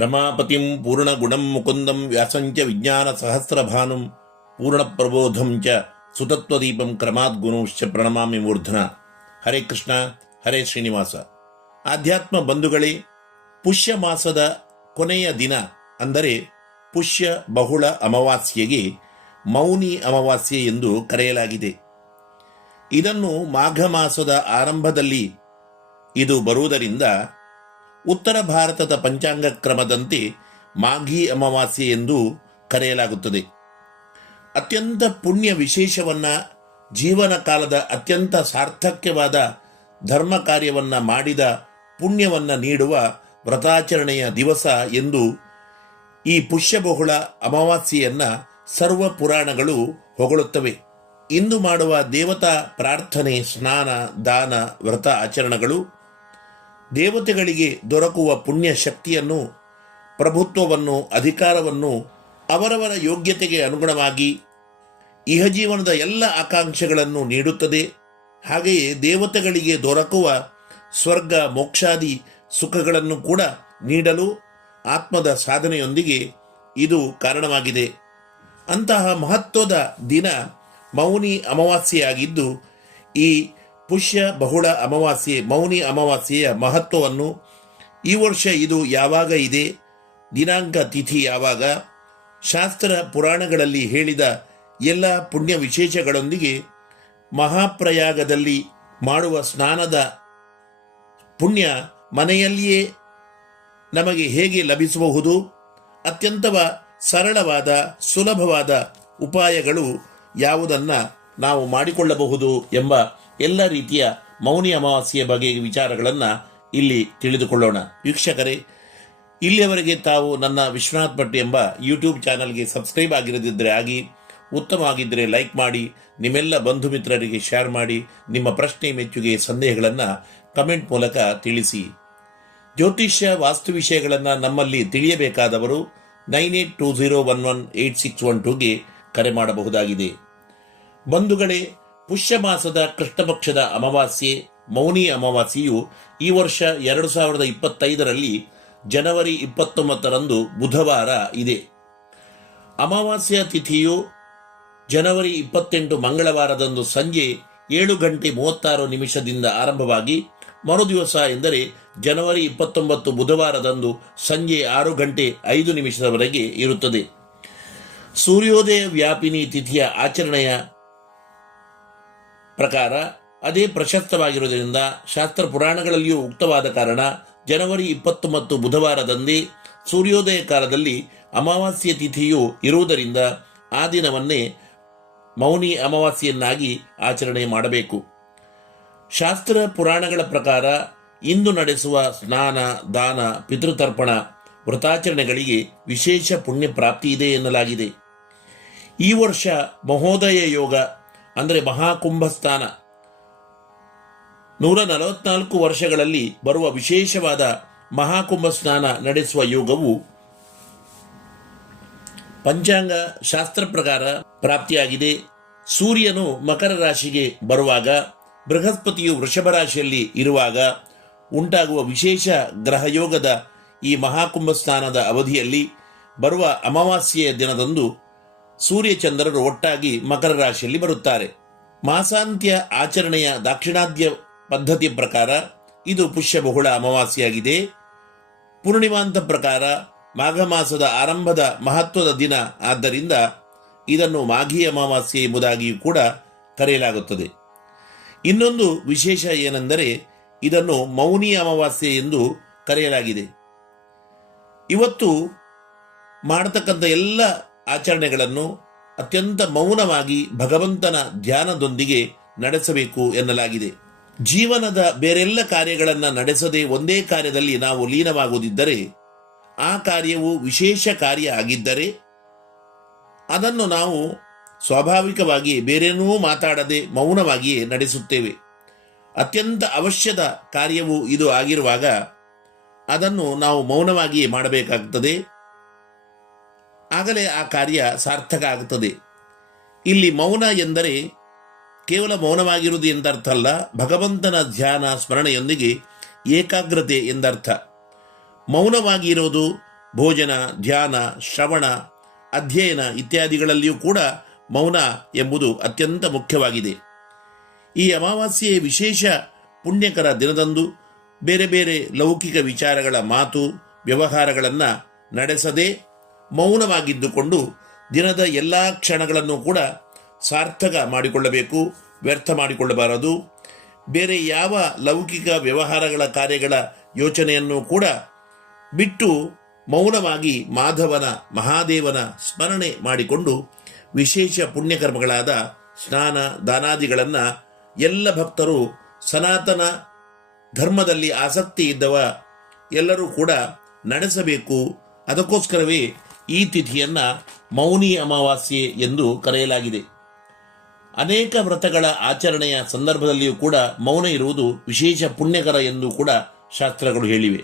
ರಮಾಪತಿಂ ಪೂರ್ಣಗುಣಂ ಮುಕುಂದಂ ವ್ಯಾಸಂಚ ವಿಜ್ಞಾನ ಸಹಸ್ರಭಾನುಂ ಪೂರ್ಣಪ್ರಬೋಧಂ ಚ ಸುತತ್ವದೀಪಂ ಕ್ರಮಾದ್ಗುಣಶ್ಚ ಪ್ರಣಮಾಮಿ ಮೂರ್ಧನ. ಹರೇ ಕೃಷ್ಣ, ಹರೇ ಶ್ರೀನಿವಾಸ. ಆಧ್ಯಾತ್ಮ ಬಂಧುಗಳೇ, ಪುಷ್ಯ ಮಾಸದ ಕೊನೆಯ ದಿನ ಅಂದರೆ ಪುಷ್ಯ ಬಹುಳ ಅಮಾವಾಸ್ಯೆಗೆ ಮೌನಿ ಅಮಾವಾಸ್ಯೆ ಎಂದು ಕರೆಯಲಾಗಿದೆ. ಇದನ್ನು ಮಾಘ ಮಾಸದ ಆರಂಭದಲ್ಲಿ ಇದು ಬರುವುದರಿಂದ ಉತ್ತರ ಭಾರತದ ಪಂಚಾಂಗ ಕ್ರಮದಂತೆ ಮಾಘಿ ಅಮಾವಾಸ್ಯೆ ಎಂದು ಕರೆಯಲಾಗುತ್ತದೆ. ಅತ್ಯಂತ ಪುಣ್ಯ ವಿಶೇಷವನ್ನು, ಜೀವನ ಕಾಲದ ಅತ್ಯಂತ ಸಾರ್ಥಕ್ಯವಾದ ಧರ್ಮ ಕಾರ್ಯವನ್ನು ಮಾಡಿದ ಪುಣ್ಯವನ್ನು ನೀಡುವ ವ್ರತಾಚರಣೆಯ ದಿವಸ ಎಂದು ಈ ಪುಷ್ಯಬಹುಳ ಅಮಾವಾಸ್ಯೆಯನ್ನು ಸರ್ವ ಪುರಾಣಗಳು ಹೊಗಳುತ್ತವೆ. ಇಂದು ಮಾಡುವ ದೇವತಾ ಪ್ರಾರ್ಥನೆ, ಸ್ನಾನ, ದಾನ, ವ್ರತ ಆಚರಣೆಗಳು ದೇವತೆಗಳಿಗೆ ದೊರಕುವ ಪುಣ್ಯ ಶಕ್ತಿಯನ್ನು, ಪ್ರಭುತ್ವವನ್ನು, ಅಧಿಕಾರವನ್ನು ಅವರವರ ಯೋಗ್ಯತೆಗೆ ಅನುಗುಣವಾಗಿ ಇಹಜೀವನದ ಎಲ್ಲ ಆಕಾಂಕ್ಷೆಗಳನ್ನು ನೀಡುತ್ತದೆ. ಹಾಗೆಯೇ ದೇವತೆಗಳಿಗೆ ದೊರಕುವ ಸ್ವರ್ಗ, ಮೋಕ್ಷಾದಿ ಸುಖಗಳನ್ನು ಕೂಡ ನೀಡಲು ಆತ್ಮದ ಸಾಧನೆಯೊಂದಿಗೆ ಇದು ಕಾರಣವಾಗಿದೆ. ಅಂತಹ ಮಹತ್ವದ ದಿನ ಮೌನಿ ಅಮಾವಾಸ್ಯೆಯಾಗಿದ್ದು, ಈ ಪುಷ್ಯ ಬಹುಳ ಅಮಾವಾಸ್ಯೆ, ಮೌನಿ ಅಮಾವಾಸ್ಯೆಯ ಮಹತ್ವವನ್ನು, ಈ ವರ್ಷ ಇದು ಯಾವಾಗ ಇದೆ, ದಿನಾಂಕ, ತಿಥಿ ಯಾವಾಗ, ಶಾಸ್ತ್ರ ಪುರಾಣಗಳಲ್ಲಿ ಹೇಳಿದ ಎಲ್ಲ ಪುಣ್ಯ ವಿಶೇಷಗಳೊಂದಿಗೆ ಮಹಾಪ್ರಯಾಗದಲ್ಲಿ ಮಾಡುವ ಸ್ನಾನದ ಪುಣ್ಯ ಮನೆಯಲ್ಲಿಯೇ ನಮಗೆ ಹೇಗೆ ಲಭಿಸಬಹುದು, ಅತ್ಯಂತ ಸರಳವಾದ ಸುಲಭವಾದ ಉಪಾಯಗಳು ಯಾವುದನ್ನು ನಾವು ಮಾಡಿಕೊಳ್ಳಬಹುದು ಎಂಬ ಎಲ್ಲ ರೀತಿಯ ಮೌನಿ ಅಮಾವಾಸ್ಯೆಯ ಬಗೆಯ ವಿಚಾರಗಳನ್ನು ಇಲ್ಲಿ ತಿಳಿದುಕೊಳ್ಳೋಣ. ವೀಕ್ಷಕರೇ, ಇಲ್ಲಿಯವರೆಗೆ ತಾವು ನನ್ನ ವಿಶ್ವನಾಥ್ ಭಟ್ ಎಂಬ ಯೂಟ್ಯೂಬ್ ಚಾನಲ್ಗೆ ಸಬ್ಸ್ಕ್ರೈಬ್ ಆಗಿರದಿದ್ದರೆ ಆಗಿ, ಉತ್ತಮವಾಗಿದ್ದರೆ ಲೈಕ್ ಮಾಡಿ, ನಿಮ್ಮೆಲ್ಲ ಬಂಧು ಮಿತ್ರರಿಗೆ ಶೇರ್ ಮಾಡಿ, ನಿಮ್ಮ ಪ್ರಶ್ನೆ, ಮೆಚ್ಚುಗೆ, ಸಂದೇಹಗಳನ್ನು ಕಮೆಂಟ್ ಮೂಲಕ ತಿಳಿಸಿ. ಜ್ಯೋತಿಷ್ಯ, ವಾಸ್ತು ವಿಷಯಗಳನ್ನು ನಮ್ಮಲ್ಲಿ ತಿಳಿಯಬೇಕಾದವರು 9820118612ಗೆ ಕರೆ ಮಾಡಬಹುದಾಗಿದೆ. ಬಂಧುಗಳೇ, ಪುಷ್ಯ ಮಾಸದ ಕೃಷ್ಣಪಕ್ಷದ ಅಮಾವಾಸ್ಯೆ, ಮೌನಿ ಅಮಾವಾಸ್ಯೆಯು ಈ ವರ್ಷ 2025ರಲ್ಲಿ ಜನವರಿ 29ರಂದು ಬುಧವಾರ ಇದೆ. ಅಮಾವಾಸ್ಯ ತಿಥಿಯು ಜನವರಿ 28 ಮಂಗಳವಾರದಂದು ಸಂಜೆ 7:36 ಆರಂಭವಾಗಿ ಮರುದಿವಸ ಎಂದರೆ ಜನವರಿ 29 ಬುಧವಾರದಂದು ಸಂಜೆ 6:05 ಇರುತ್ತದೆ. ಸೂರ್ಯೋದಯ ವ್ಯಾಪಿನಿ ತಿಥಿಯ ಆಚರಣೆಯ ಪ್ರಕಾರ ಅದೇ ಪ್ರಶಸ್ತವಾಗಿರುವುದರಿಂದ ಶಾಸ್ತ್ರ ಪುರಾಣಗಳಲ್ಲಿಯೂ ಉಕ್ತವಾದ ಕಾರಣ ಜನವರಿ 29 ಬುಧವಾರದಂದೇ ಸೂರ್ಯೋದಯ ಕಾಲದಲ್ಲಿ ಅಮಾವಾಸ್ಯ ತಿಥಿಯು ಇರುವುದರಿಂದ ಆ ದಿನವನ್ನೇ ಮೌನಿ ಅಮಾವಾಸ್ಯೆಯನ್ನಾಗಿ ಆಚರಣೆ ಮಾಡಬೇಕು. ಶಾಸ್ತ್ರ ಪುರಾಣಗಳ ಪ್ರಕಾರ ಇಂದು ನಡೆಸುವ ಸ್ನಾನ, ದಾನ, ಪಿತೃತರ್ಪಣ ವ್ರತಾಚರಣೆಗಳಿಗೆ ವಿಶೇಷ ಪುಣ್ಯ ಪ್ರಾಪ್ತಿ ಇದೆ ಎನ್ನಲಾಗಿದೆ. ಈ ವರ್ಷ ಮಹೋದಯ ಯೋಗ ಅಂದರೆ ಮಹಾಕುಂಭಸ್ಥಾನ 144 ವರ್ಷಗಳಲ್ಲಿ ಬರುವ ವಿಶೇಷವಾದ ಮಹಾಕುಂಭ ಸ್ನಾನ ನಡೆಸುವ ಯೋಗವು ಪಂಚಾಂಗ ಶಾಸ್ತ್ರ ಪ್ರಕಾರ ಪ್ರಾಪ್ತಿಯಾಗಿದೆ. ಸೂರ್ಯನು ಮಕರ ರಾಶಿಗೆ ಬರುವಾಗ, ಬೃಹಸ್ಪತಿಯು ವೃಷಭ ರಾಶಿಯಲ್ಲಿ ಇರುವಾಗ ಉಂಟಾಗುವ ವಿಶೇಷ ಗ್ರಹಯೋಗದ ಈ ಮಹಾಕುಂಭ ಸ್ನಾನದ ಅವಧಿಯಲ್ಲಿ ಬರುವ ಅಮಾವಾಸ್ಯೆಯ ದಿನದಂದು ಸೂರ್ಯಚಂದ್ರರು ಒಟ್ಟಾಗಿ ಮಕರ ರಾಶಿಯಲ್ಲಿ ಬರುತ್ತಾರೆ. ಮಾಸಾಂತ್ಯ ಆಚರಣೆಯ ದಾಕ್ಷಿಣಾತ್ಯ ಪದ್ಧತಿಯ ಪ್ರಕಾರ ಇದು ಪುಷ್ಯ ಬಹುಳ ಅಮಾವಾಸ್ಯೆಯಾಗಿದೆ. ಪೂರ್ಣಿಮಾಂತ ಪ್ರಕಾರ ಮಾಘ ಮಾಸದ ಆರಂಭದ ಮಹತ್ವದ ದಿನ ಆದ್ದರಿಂದ ಇದನ್ನು ಮಾಘಿ ಅಮಾವಾಸ್ಯೆ ಎಂಬುದಾಗಿಯೂ ಕೂಡ ಕರೆಯಲಾಗುತ್ತದೆ. ಇನ್ನೊಂದು ವಿಶೇಷ ಏನೆಂದರೆ ಇದನ್ನು ಮೌನಿ ಅಮಾವಾಸ್ಯೆ ಎಂದು ಕರೆಯಲಾಗಿದೆ. ಇವತ್ತು ಮಾಡತಕ್ಕಂಥ ಎಲ್ಲ ಆಚರಣೆಗಳನ್ನು ಅತ್ಯಂತ ಮೌನವಾಗಿ ಭಗವಂತನ ಧ್ಯಾನದೊಂದಿಗೆ ನಡೆಸಬೇಕು ಎನ್ನಲಾಗಿದೆ. ಜೀವನದ ಬೇರೆಲ್ಲ ಕಾರ್ಯಗಳನ್ನು ನಡೆಸದೆ ಒಂದೇ ಕಾರ್ಯದಲ್ಲಿ ನಾವು ಲೀನವಾಗುವುದಿದ್ದರೆ, ಆ ಕಾರ್ಯವು ವಿಶೇಷ ಕಾರ್ಯ ಆಗಿದ್ದರೆ ಅದನ್ನು ನಾವು ಸ್ವಾಭಾವಿಕವಾಗಿ ಬೇರೇನೂ ಮಾತಾಡದೆ ಮೌನವಾಗಿಯೇ ನಡೆಸುತ್ತೇವೆ. ಅತ್ಯಂತ ಅವಶ್ಯದ ಕಾರ್ಯವು ಇದು ಆಗಿರುವಾಗ ಅದನ್ನು ನಾವು ಮೌನವಾಗಿಯೇ ಮಾಡಬೇಕಾಗುತ್ತದೆ. ಆಗಲೇ ಆ ಕಾರ್ಯ ಸಾರ್ಥಕ ಆಗುತ್ತದೆ. ಇಲ್ಲಿ ಮೌನ ಎಂದರೆ ಕೇವಲ ಮೌನವಾಗಿರುವುದು ಎಂದರ್ಥ ಅಲ್ಲ, ಭಗವಂತನ ಧ್ಯಾನ ಸ್ಮರಣೆಯೊಂದಿಗೆ ಏಕಾಗ್ರತೆ ಎಂದರ್ಥ. ಮೌನವಾಗಿರೋದು ಭೋಜನ, ಧ್ಯಾನ, ಶ್ರವಣ, ಅಧ್ಯಯನ ಇತ್ಯಾದಿಗಳಲ್ಲಿಯೂ ಕೂಡ ಮೌನ ಎಂಬುದು ಅತ್ಯಂತ ಮುಖ್ಯವಾಗಿದೆ. ಈ ಅಮಾವಾಸ್ಯೆಯ ವಿಶೇಷ ಪುಣ್ಯಕರ ದಿನದಂದು ಬೇರೆ ಬೇರೆ ಲೌಕಿಕ ವಿಚಾರಗಳ ಮಾತು ವ್ಯವಹಾರಗಳನ್ನು ನಡೆಸದೆ ಮೌನವಾಗಿದ್ದುಕೊಂಡು ದಿನದ ಎಲ್ಲ ಕ್ಷಣಗಳನ್ನು ಕೂಡ ಸಾರ್ಥಕ ಮಾಡಿಕೊಳ್ಳಬೇಕು, ವ್ಯರ್ಥ ಮಾಡಿಕೊಳ್ಳಬಾರದು. ಬೇರೆ ಯಾವ ಲೌಕಿಕ ವ್ಯವಹಾರಗಳ ಕಾರ್ಯಗಳ ಯೋಚನೆಯನ್ನು ಕೂಡ ಬಿಟ್ಟು ಮೌನವಾಗಿ ಮಾಧವನ ಮಹಾದೇವನ ಸ್ಮರಣೆ ಮಾಡಿಕೊಂಡು ವಿಶೇಷ ಪುಣ್ಯಕರ್ಮಗಳಾದ ಸ್ನಾನ ದಾನಾದಿಗಳನ್ನು ಎಲ್ಲ ಭಕ್ತರು ಸನಾತನ ಧರ್ಮದಲ್ಲಿ ಆಸಕ್ತಿ ಇದ್ದವ ಎಲ್ಲರೂ ಕೂಡ ನಡೆಸಬೇಕು. ಅದಕ್ಕೋಸ್ಕರವೇ ಈ ತಿಥಿಯನ್ನು ಮೌನಿ ಅಮಾವಾಸ್ಯೆ ಎಂದು ಕರೆಯಲಾಗಿದೆ. ಅನೇಕ ವ್ರತಗಳ ಆಚರಣೆಯ ಸಂದರ್ಭದಲ್ಲಿಯೂ ಕೂಡ ಮೌನ ಇರುವುದು ವಿಶೇಷ ಪುಣ್ಯಕರ ಎಂದು ಕೂಡ ಶಾಸ್ತ್ರಗಳು ಹೇಳಿವೆ.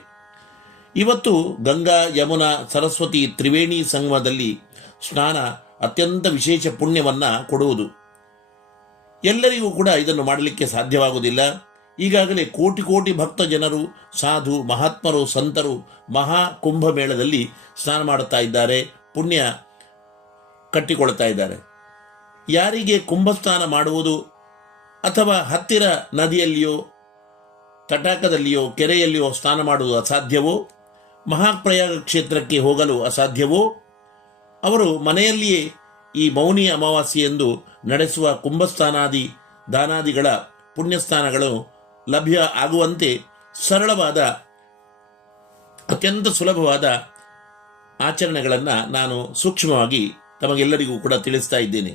ಇವತ್ತು ಗಂಗಾ, ಯಮುನಾ, ಸರಸ್ವತಿ ತ್ರಿವೇಣಿ ಸಂಗಮದಲ್ಲಿ ಸ್ನಾನ ಅತ್ಯಂತ ವಿಶೇಷ ಪುಣ್ಯವನ್ನು ಕೊಡುವುದು. ಎಲ್ಲರಿಗೂ ಕೂಡ ಇದನ್ನು ಮಾಡಲಿಕ್ಕೆ ಸಾಧ್ಯವಾಗುವುದಿಲ್ಲ. ಈಗಾಗಲೇ ಕೋಟಿ ಕೋಟಿ ಭಕ್ತ ಜನರು, ಸಾಧು ಮಹಾತ್ಮರು, ಸಂತರು ಮಹಾ ಕುಂಭಮೇಳದಲ್ಲಿ ಸ್ನಾನ ಮಾಡುತ್ತಾ ಇದ್ದಾರೆ, ಪುಣ್ಯ ಕಟ್ಟಿಕೊಳ್ತಾ ಇದ್ದಾರೆ. ಯಾರಿಗೆ ಕುಂಭಸ್ನಾನ ಮಾಡುವುದು ಅಥವಾ ಹತ್ತಿರ ನದಿಯಲ್ಲಿಯೋ ತಟಾಕದಲ್ಲಿಯೋ ಕೆರೆಯಲ್ಲಿಯೋ ಸ್ನಾನ ಮಾಡುವುದು ಅಸಾಧ್ಯವೋ, ಮಹಾಪ್ರಯಾಗ ಕ್ಷೇತ್ರಕ್ಕೆ ಹೋಗಲು ಅಸಾಧ್ಯವೋ, ಅವರು ಮನೆಯಲ್ಲಿಯೇ ಈ ಮೌನಿ ಅಮಾವಾಸ್ಯೆ ಎಂದು ನಡೆಸುವ ಕುಂಭಸ್ನಾನಾದಿ ದಾನಾದಿಗಳ ಪುಣ್ಯಸ್ಥಾನಗಳು ಲಭ್ಯ ಆಗುವಂತೆ ಸರಳವಾದ ಅತ್ಯಂತ ಸುಲಭವಾದ ಆಚರಣೆಗಳನ್ನು ನಾನು ಸೂಕ್ಷ್ಮವಾಗಿ ತಮಗೆಲ್ಲರಿಗೂ ಕೂಡ ತಿಳಿಸ್ತಾ ಇದ್ದೇನೆ.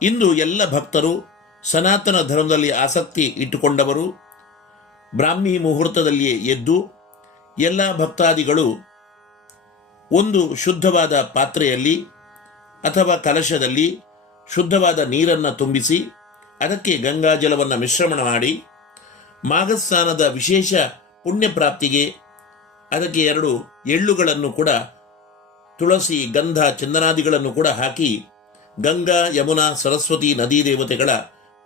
ಇಂದು ಎಲ್ಲ ಭಕ್ತರು, ಸನಾತನ ಧರ್ಮದಲ್ಲಿ ಆಸಕ್ತಿ ಇಟ್ಟುಕೊಂಡವರು ಬ್ರಾಹ್ಮಿ ಮುಹೂರ್ತದಲ್ಲಿಯೇ ಎದ್ದು ಎಲ್ಲ ಭಕ್ತಾದಿಗಳು ಒಂದು ಶುದ್ಧವಾದ ಪಾತ್ರೆಯಲ್ಲಿ ಅಥವಾ ಕಲಶದಲ್ಲಿ ಶುದ್ಧವಾದ ನೀರನ್ನು ತುಂಬಿಸಿ ಅದಕ್ಕೆ ಗಂಗಾಜಲವನ್ನು ಮಿಶ್ರಣ ಮಾಡಿ ಮಾಘಸ್ನಾನದ ವಿಶೇಷ ಪುಣ್ಯ ಪ್ರಾಪ್ತಿಗೆ ಅದಕ್ಕೆ 2 ಎಳ್ಳುಗಳನ್ನು ಕೂಡ ತುಳಸಿ, ಗಂಧ, ಚಂದನಾದಿಗಳನ್ನು ಕೂಡ ಹಾಕಿ ಗಂಗಾ, ಯಮುನಾ, ಸರಸ್ವತಿ ನದಿ ದೇವತೆಗಳ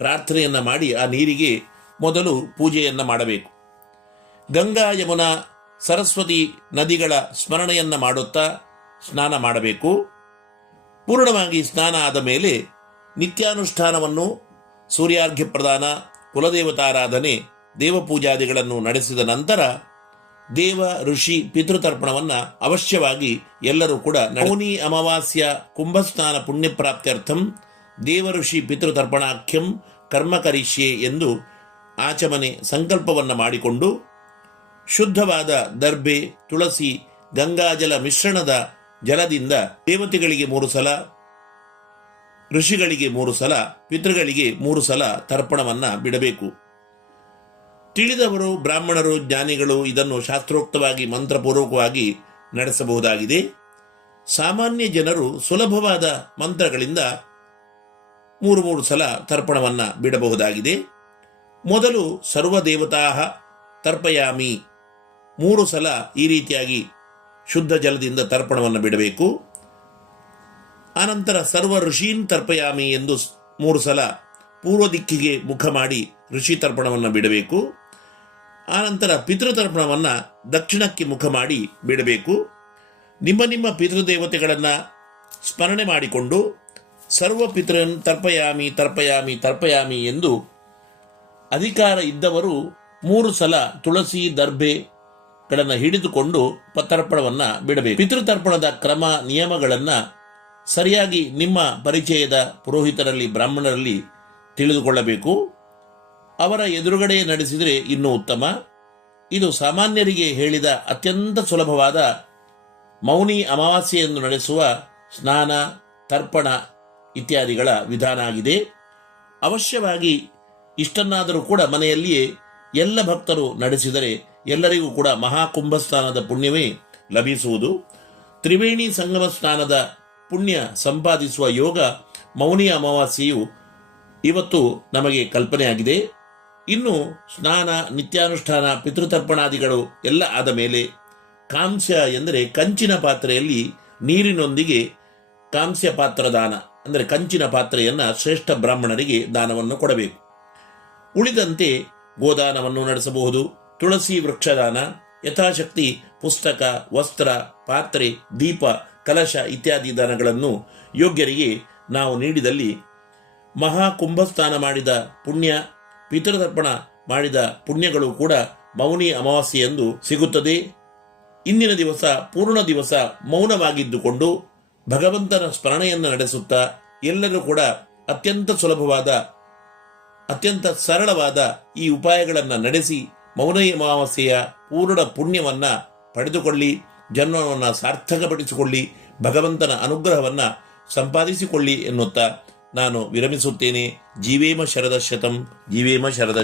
ಪ್ರಾರ್ಥನೆಯನ್ನು ಮಾಡಿ ಆ ನೀರಿಗೆ ಮೊದಲು ಪೂಜೆಯನ್ನು ಮಾಡಬೇಕು. ಗಂಗಾ, ಯಮುನಾ, ಸರಸ್ವತಿ ನದಿಗಳ ಸ್ಮರಣೆಯನ್ನು ಮಾಡುತ್ತಾ ಸ್ನಾನ ಮಾಡಬೇಕು. ಪೂರ್ಣವಾಗಿ ಸ್ನಾನ ಆದ ಮೇಲೆ ನಿತ್ಯಾನುಷ್ಠಾನವನ್ನು, ಸೂರ್ಯಾರ್ಘ್ಯ ಪ್ರದಾನ, ಕುಲದೇವತಾರಾಧನೆ, ದೇವಪೂಜಾದಿಗಳನ್ನು ನಡೆಸಿದ ನಂತರ ದೇವ ಋಷಿ ಪಿತೃತರ್ಪಣವನ್ನು ಅವಶ್ಯವಾಗಿ ಎಲ್ಲರೂ ಕೂಡ ಮೌನಿ ಅಮಾವಾಸ್ಯ ಕುಂಭಸ್ನಾನ ಪುಣ್ಯಪ್ರಾಪ್ತ್ಯರ್ಥಂ ದೇವ ಋಷಿ ಪಿತೃತರ್ಪಣಾಖ್ಯಂ ಕರ್ಮ ಕರಿಷ್ಯೆ ಎಂದು ಆಚಮನೆ ಸಂಕಲ್ಪವನ್ನು ಮಾಡಿಕೊಂಡು ಶುದ್ಧವಾದ ದರ್ಬೆ, ತುಳಸಿ, ಗಂಗಾಜಲ ಮಿಶ್ರಣದ ಜಲದಿಂದ ದೇವತೆಗಳಿಗೆ 3 ಸಲ, ಋಷಿಗಳಿಗೆ 3 ಸಲ, ಪಿತೃಗಳಿಗೆ 3 ಸಲ ತರ್ಪಣವನ್ನು ಬಿಡಬೇಕು. ತಿಳಿದವರು, ಬ್ರಾಹ್ಮಣರು, ಜ್ಞಾನಿಗಳು ಇದನ್ನು ಶಾಸ್ತ್ರೋಕ್ತವಾಗಿ ಮಂತ್ರಪೂರ್ವಕವಾಗಿ ನಡೆಸಬಹುದಾಗಿದೆ. ಸಾಮಾನ್ಯ ಜನರು ಸುಲಭವಾದ ಮಂತ್ರಗಳಿಂದ 3 ಸಲ ತರ್ಪಣವನ್ನು ಬಿಡಬಹುದಾಗಿದೆ. ಮೊದಲು ಸರ್ವದೇವತಾ ತರ್ಪಯಾಮಿ 3 ಸಲ ಈ ರೀತಿಯಾಗಿ ಶುದ್ಧ ಜಲದಿಂದ ತರ್ಪಣವನ್ನು ಬಿಡಬೇಕು. ಆನಂತರ ಸರ್ವ ಋಷೀನ್ ತರ್ಪಯಾಮಿ ಎಂದು 3 ಸಲ ಪೂರ್ವ ದಿಕ್ಕಿಗೆ ಮುಖ ಮಾಡಿ ಋಷಿ ತರ್ಪಣವನ್ನು ಬಿಡಬೇಕು. ಆನಂತರ ಪಿತೃತರ್ಪಣವನ್ನು ದಕ್ಷಿಣಕ್ಕೆ ಮುಖ ಮಾಡಿ ಬಿಡಬೇಕು. ನಿಮ್ಮ ನಿಮ್ಮ ಪಿತೃದೇವತೆಗಳನ್ನು ಸ್ಮರಣೆ ಮಾಡಿಕೊಂಡು ಸರ್ವ ಪಿತೃನ್ ತರ್ಪಯಾಮಿ ತರ್ಪಯಾಮಿ ತರ್ಪಯಾಮಿ ಎಂದು ಅಧಿಕಾರ ಇದ್ದವರು 3 ಸಲ ತುಳಸಿ ದರ್ಬೆಗಳನ್ನು ಹಿಡಿದುಕೊಂಡು ತರ್ಪಣವನ್ನು ಬಿಡಬೇಕು. ಪಿತೃತರ್ಪಣದ ಕ್ರಮ ನಿಯಮಗಳನ್ನು ಸರಿಯಾಗಿ ನಿಮ್ಮ ಪರಿಚಯದ ಪುರೋಹಿತರಲ್ಲಿ, ಬ್ರಾಹ್ಮಣರಲ್ಲಿ ತಿಳಿದುಕೊಳ್ಳಬೇಕು. ಅವರ ಎದುರುಗಡೆ ನಡೆಸಿದರೆ ಇನ್ನೂ ಉತ್ತಮ. ಇದು ಸಾಮಾನ್ಯರಿಗೆ ಹೇಳಿದ ಅತ್ಯಂತ ಸುಲಭವಾದ ಮೌನಿ ಅಮಾವಾಸ್ಯೆಯನ್ನು ನಡೆಸುವ ಸ್ನಾನ, ತರ್ಪಣ ಇತ್ಯಾದಿಗಳ ವಿಧಾನ ಆಗಿದೆ. ಅವಶ್ಯವಾಗಿ ಇಷ್ಟನ್ನಾದರೂ ಕೂಡ ಮನೆಯಲ್ಲಿಯೇ ಎಲ್ಲ ಭಕ್ತರು ನಡೆಸಿದರೆ ಎಲ್ಲರಿಗೂ ಕೂಡ ಮಹಾಕುಂಭಸ್ನಾನದ ಪುಣ್ಯವೇ ಲಭಿಸುವುದು. ತ್ರಿವೇಣಿ ಸಂಗಮ ಸ್ನಾನದ ಪುಣ್ಯ ಸಂಪಾದಿಸುವ ಯೋಗ ಮೌನಿ ಅಮಾವಾಸ್ಯೆಯು ಇವತ್ತು ನಮಗೆ ಕಲ್ಪನೆಯಾಗಿದೆ. ಇನ್ನು ಸ್ನಾನ, ನಿತ್ಯಾನುಷ್ಠಾನ, ಪಿತೃತರ್ಪಣಾದಿಗಳು ಎಲ್ಲ ಆದ ಮೇಲೆ ಕಾಂಸ್ಯ ಎಂದರೆ ಕಂಚಿನ ಪಾತ್ರೆಯಲ್ಲಿ ನೀರಿನೊಂದಿಗೆ ಕಾಂಸ್ಯ ಪಾತ್ರ ದಾನ ಅಂದರೆ ಕಂಚಿನ ಪಾತ್ರೆಯನ್ನು ಶ್ರೇಷ್ಠ ಬ್ರಾಹ್ಮಣರಿಗೆ ದಾನವನ್ನು ಕೊಡಬೇಕು. ಉಳಿದಂತೆ ಗೋದಾನವನ್ನು ನಡೆಸಬಹುದು. ತುಳಸಿ ವೃಕ್ಷದಾನ, ಯಥಾಶಕ್ತಿ ಪುಸ್ತಕ, ವಸ್ತ್ರ, ಪಾತ್ರೆ, ದೀಪ, ಕಲಶ ಇತ್ಯಾದಿ ದಾನಗಳನ್ನು ಯೋಗ್ಯರಿಗೆ ನಾವು ನೀಡಿದಲ್ಲಿ ಮಹಾಕುಂಭಸ್ನಾನ ಮಾಡಿದ ಪುಣ್ಯ, ಪಿತೃತರ್ಪಣ ಮಾಡಿದ ಪುಣ್ಯಗಳು ಕೂಡ ಮೌನಿ ಅಮಾವಾಸ್ಯೆಯಂದು ಸಿಗುತ್ತದೆ. ಇಂದಿನ ದಿವಸ ಪೂರ್ಣ ದಿವಸ ಮೌನವಾಗಿದ್ದುಕೊಂಡು ಭಗವಂತನ ಸ್ಮರಣೆಯನ್ನು ನಡೆಸುತ್ತಾ ಎಲ್ಲರೂ ಕೂಡ ಅತ್ಯಂತ ಸುಲಭವಾದ, ಅತ್ಯಂತ ಸರಳವಾದ ಈ ಉಪಾಯಗಳನ್ನು ನಡೆಸಿ ಮೌನಿ ಅಮಾವಾಸ್ಯೆಯ ಪೂರ್ಣ ಪುಣ್ಯವನ್ನು ಪಡೆದುಕೊಳ್ಳಿ, ಜನ್ಮವನ್ನು ಸಾರ್ಥಕಪಡಿಸಿಕೊಳ್ಳಿ, ಭಗವಂತನ ಅನುಗ್ರಹವನ್ನು ಸಂಪಾದಿಸಿಕೊಳ್ಳಿ ಎನ್ನುತ್ತಾ ನಾನು ವಿರಮಿಸುತ್ತೇನೆ. ಜೀವೇಮ ಶರದಶತಂ, ಜೀವೇಮ ಶರದಶತಂ.